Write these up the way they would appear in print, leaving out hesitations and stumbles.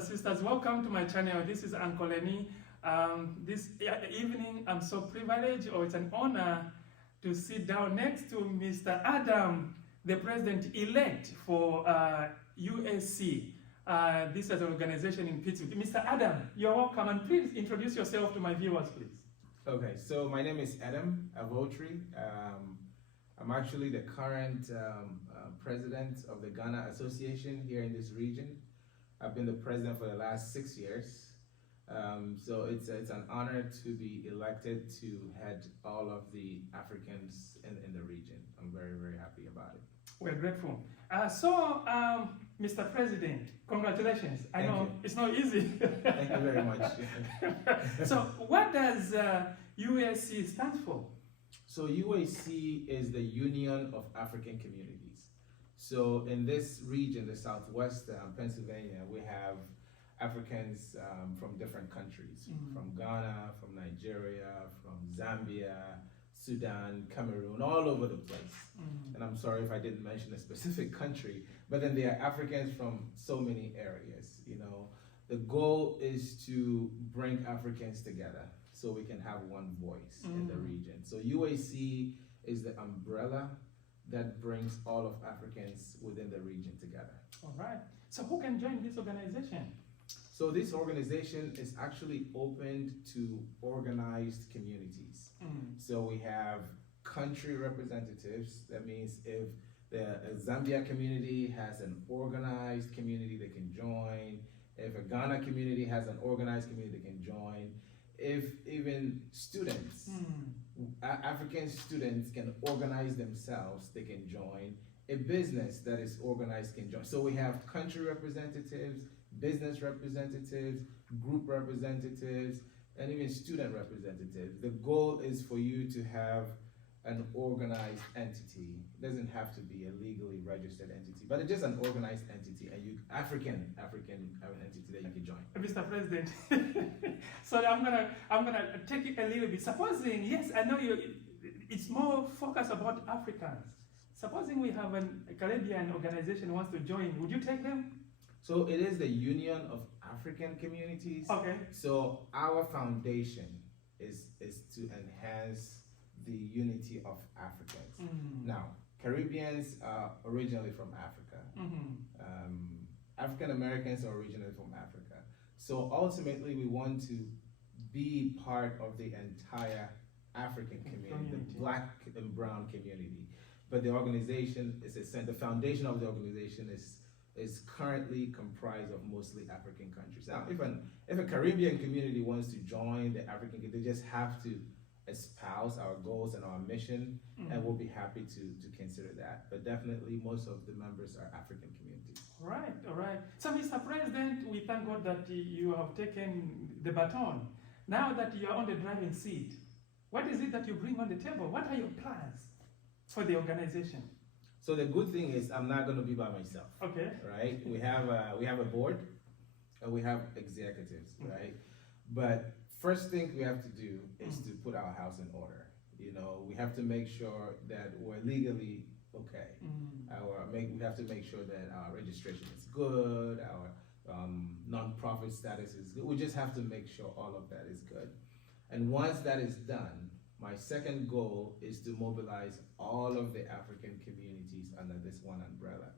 and sisters, welcome to my channel. This is Uncle Lenny. This evening, I'm so privileged, or it's an honor to sit down next to Mr. Adam, the president-elect for USC. This is an organization in Pittsburgh. Mr. Adam, you're welcome, and please introduce yourself to my viewers, please. Okay, so my name is Edem, Avotri. I'm actually the current president of the Ghana Association here in this region. I've been the president for the last 6 years. So it's an honor to be elected to head all of the Africans in the region. I'm very, very happy about it. We're grateful. Mr. President, congratulations. I know it's not easy. Thank you very much. So what does USC stand for? So UAC is the Union of African Communities. So in this region, the Southwest Pennsylvania, we have Africans from different countries, from Ghana, from Nigeria, from Zambia, Sudan, Cameroon, all over the place. And I'm sorry if I didn't mention a specific country, but then there are Africans from so many areas. You know, the goal is to bring Africans together so we can have one voice in the region. So UAC is the umbrella that brings all of Africans within the region together. All right. So who can join this organization? So this organization is actually opened to organized communities. So we have country representatives. That means if the Zambia community has an organized community, they can join. If a Ghana community has an organized community, they can join. If even students, African students can organize themselves, they can join. A business that is organized can join. So we have country representatives, business representatives, group representatives, and even student representatives. The goal is for you to have an organized entity. It doesn't have to be a legally registered entity, but it's just an organized entity, and you African entity that you can join. Mr. President, so I'm gonna take it a little bit. Supposing, yes, I know it's more focused about Africans. Supposing we have a Caribbean organization wants to join, would you take them? So it is the Union of African Communities. Okay. So our foundation is to enhance the unity of Africans. Now, Caribbeans are originally from Africa. African Americans are originally from Africa. So ultimately, we want to be part of the entire African community, the Black and Brown community. But the organization the foundation of the organization is currently comprised of mostly African countries. Now, if a Caribbean community wants to join the African, they just have to espouse our goals and our mission, and we'll be happy to consider that. But definitely, most of the members are African communities. All right. So, Mr. President, we thank God that you have taken the baton. Now that you are on the driving seat, what is it that you bring on the table? What are your plans for the organization? So the good thing is I'm not going to be by myself. Okay. Right? We have a board, and we have executives, right? But first thing we have to do is to put our house in order. You know, we have to make sure that we're legally okay. We have to make sure that our registration is good, our non-profit status is good. We just have to make sure all of that is good. And once that is done, my second goal is to mobilize all of the African communities under this one umbrella.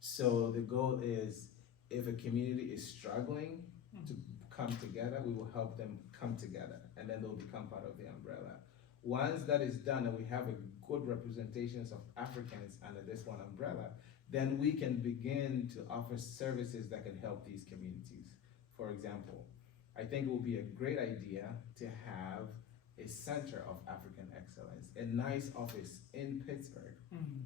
So the goal is, if a community is struggling to come together, we will help them come together, and then they'll become part of the umbrella. Once that is done and we have a good representations of Africans under this one umbrella, then we can begin to offer services that can help these communities. For example, I think it will be a great idea to have a center of African excellence, a nice office in Pittsburgh,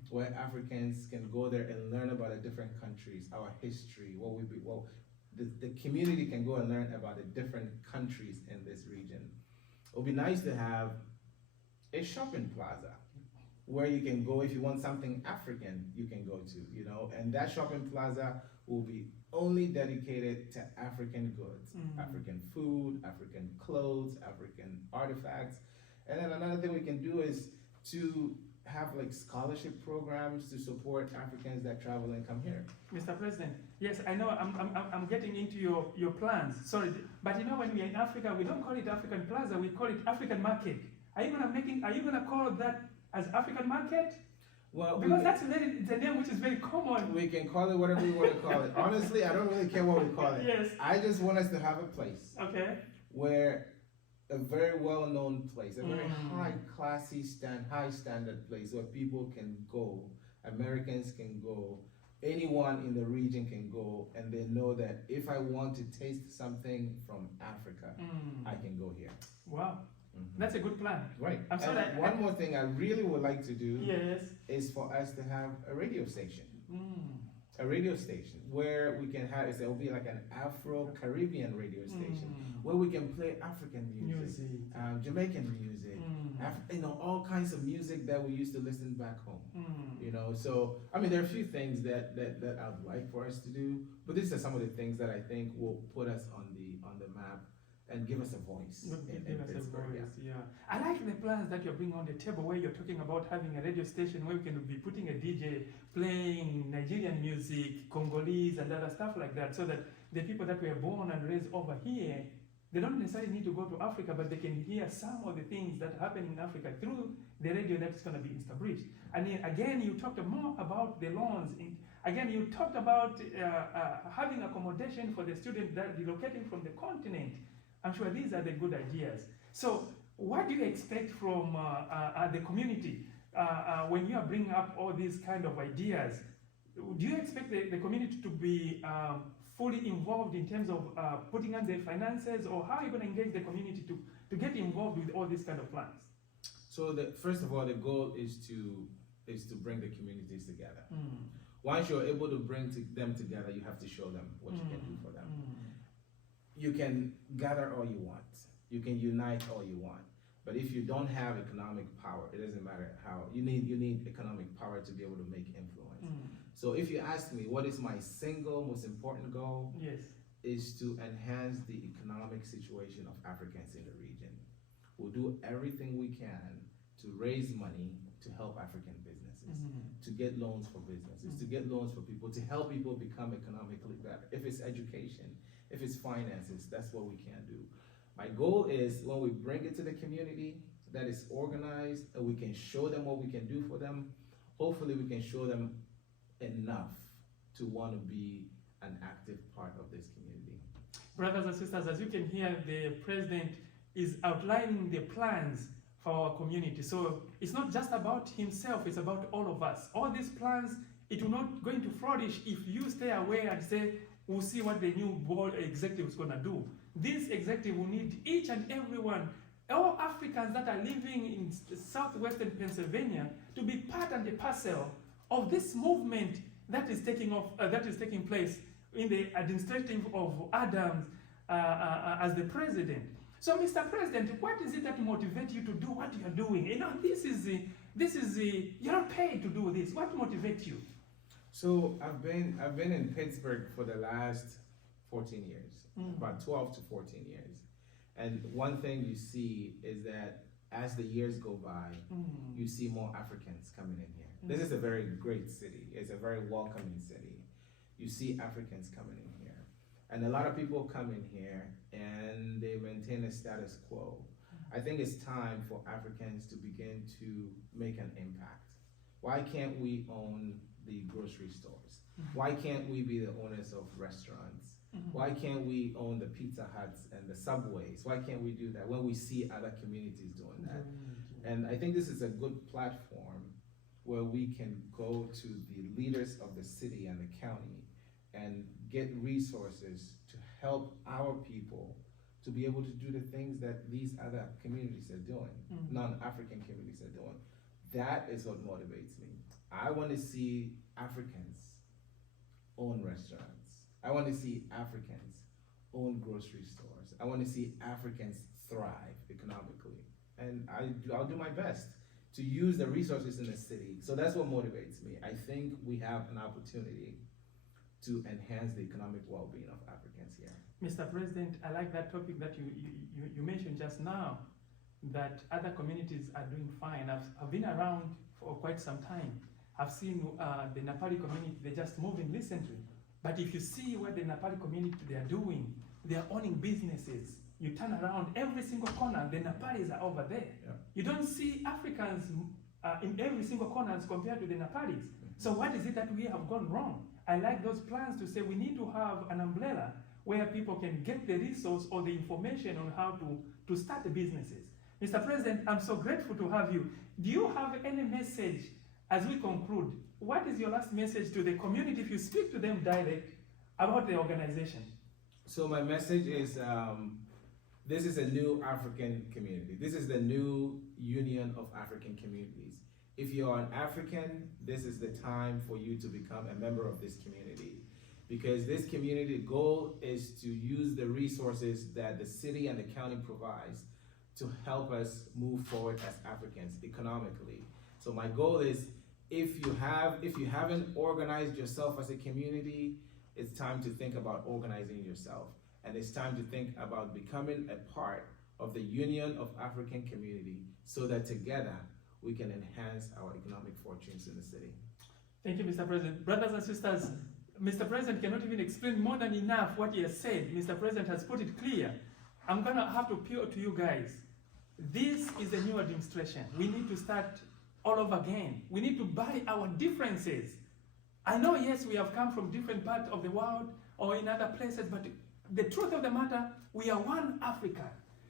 where Africans can go there and learn about the different countries, our history, the community can go and learn about the different countries in this region. It would be nice to have a shopping plaza where you can go if you want something African, you can go to, you know, and that shopping plaza will be only dedicated to African goods, African food, African clothes, African artifacts. And then another thing we can do is to have like scholarship programs to support Africans that travel and come here. Mr. President, yes, I know I'm getting into your plans. Sorry, but you know when we are in Africa, we don't call it African Plaza, we call it African Market. Are you gonna call that as African Market? Well, Because that's the name which is very common. we can call it whatever we want to call it. Honestly, I don't really care what we call it. Yes. I just want us to have a place Okay. where a very well-known place, a very Mm. high standard place where people can go, Americans can go, anyone in the region can go, and they know that if I want to taste something from Africa, I can go here. Wow, Mhm. that's a good plan. Right. I'm sorry, And one more thing I really would like to do Yes. is for us to have a radio station. Mm. A radio station where we can have, it will be like an Afro-Caribbean radio station where we can play African music, Jamaican music, all kinds of music that we used to listen back home. You know, so I mean, there are a few things that I'd like for us to do, but these are some of the things that I think will put us on the map and give us a voice in Pittsburgh. Yeah. I like the plans that you're bringing on the table where you're talking about having a radio station where we can be putting a DJ playing Nigerian music, Congolese and other stuff like that, so that the people that were born and raised over here, they don't necessarily need to go to Africa, but they can hear some of the things that happen in Africa through the radio that's going to be established. And then, again, you talked more about the loans. Again, you talked about having accommodation for the student that relocating from the continent. I'm sure these are the good ideas. So what do you expect from the community when you are bringing up all these kind of ideas? Do you expect the community to be fully involved in terms of putting on their finances, or how are you going to engage the community to get involved with all these kind of plans? So first of all, the goal is to bring the communities together. Once you're able to bring them together, you have to show them what you can do for them. You can gather all you want. You can unite all you want. But if you don't have economic power, it doesn't matter how. You need economic power to be able to make influence. So if you ask me, what is my single most important goal? Yes. Is to enhance the economic situation of Africans in the region. We'll do everything we can to raise money to help African businesses, to get loans for businesses, to get loans for people, to help people become economically better. If it's education, if it's finances, that's what we can do. My goal is when we bring it to the community that is organized and we can show them what we can do for them, hopefully we can show them enough to want to be an active part of this community. Brothers and sisters, as you can hear, the president is outlining the plans for our community. So it's not just about himself, it's about all of us. All these plans, it will not going to flourish if you stay away and say, we'll see what the new board executive is going to do. This executive will need each and every one, all Africans that are living in southwestern Pennsylvania, to be part and parcel of this movement that is taking place in the administration of Adams as the president. So, Mr. President, what is it that motivates you to do what you're doing? You know, you're not paid to do this. What motivates you? So I've been in Pittsburgh for the last 14 years, about 12 to 14 years. And one thing you see is that as the years go by, you see more Africans coming in here. This is a very great city. It's a very welcoming city. You see Africans coming in here. And a lot of people come in here and they maintain a status quo. I think it's time for Africans to begin to make an impact. Why can't we own the grocery stores? Why can't we be the owners of restaurants? Why can't we own the Pizza Huts and the Subways? Why can't we do that when we see other communities doing that? And I think this is a good platform where we can go to the leaders of the city and the county and get resources to help our people to be able to do the things that these other communities are doing, non-African communities are doing. That is what motivates me. I want to see Africans own restaurants. I want to see Africans own grocery stores. I want to see Africans thrive economically. And I'll do my best to use the resources in the city. So that's what motivates me. I think we have an opportunity to enhance the economic well-being of Africans here. Mr. President, I like that topic that you mentioned just now, that other communities are doing fine. I've been around for quite some time. I've seen the Nepali community, they're just moving recently. But if you see what the Nepali community they are doing, they are owning businesses. You turn around, every single corner, the Nepalis are over there. Yeah. You don't see Africans in every single corner as compared to the Nepalis. Mm-hmm. So what is it that we have gone wrong? I like those plans to say we need to have an umbrella where people can get the resource or the information on how to start the businesses. Mr. President, I'm so grateful to have you. Do you have any message as we conclude? What is your last message to the community if you speak to them direct about the organization? So my message is, this is a new African community. This is the new Union of African Communities. If you're an African, this is the time for you to become a member of this community. Because this community goal is to use the resources that the city and the county provides to help us move forward as Africans economically. So my goal is, if you haven't organized yourself as a community, it's time to think about organizing yourself. And it's time to think about becoming a part of the Union of African Community so that together we can enhance our economic fortunes in the city. Thank you, Mr. President. Brothers and sisters, Mr. President cannot even explain more than enough what he has said. Mr. President has put it clear. I'm going to have to appeal to you guys. This is a new administration. We need to start all over again. We need to bury our differences. I know, yes, we have come from different parts of the world or in other places, but the truth of the matter, we are one Africa.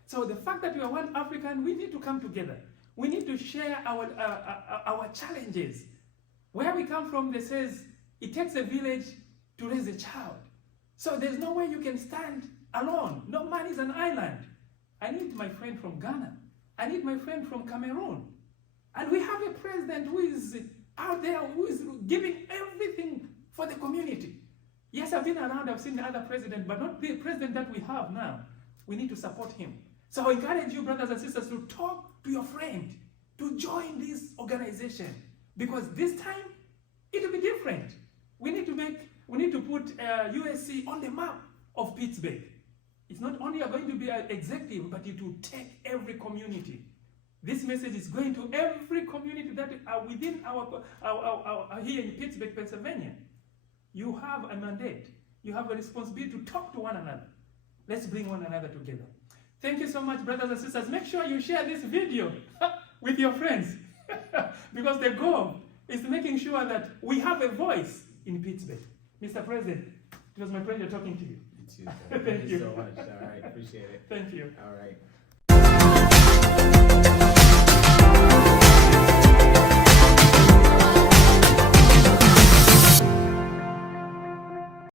So the fact that we are one African, we need to come together. We need to share our challenges. Where we come from, they says, it takes a village to raise a child. So there's no way you can stand alone. No man is an island. I need my friend from Ghana. I need my friend from Cameroon. And we have a president who is out there, who is giving everything for the community. Yes, I've been around, I've seen the other president, but not the president that we have now. We need to support him. So I encourage you, brothers and sisters, to talk to your friend, to join this organization. Because this time, it will be different. We need to put USC on the map of Pittsburgh. It's not only going to be an executive, but it will take every community. This message is going to every community that are within our here in Pittsburgh, Pennsylvania. You have a mandate. You have a responsibility to talk to one another. Let's bring one another together. Thank you so much, brothers and sisters. Make sure you share this video with your friends. Because the goal is making sure that we have a voice in Pittsburgh. Mr. President, it was my pleasure talking to you. You too, sir. Thank you so much. All right, appreciate it. Thank you. All right.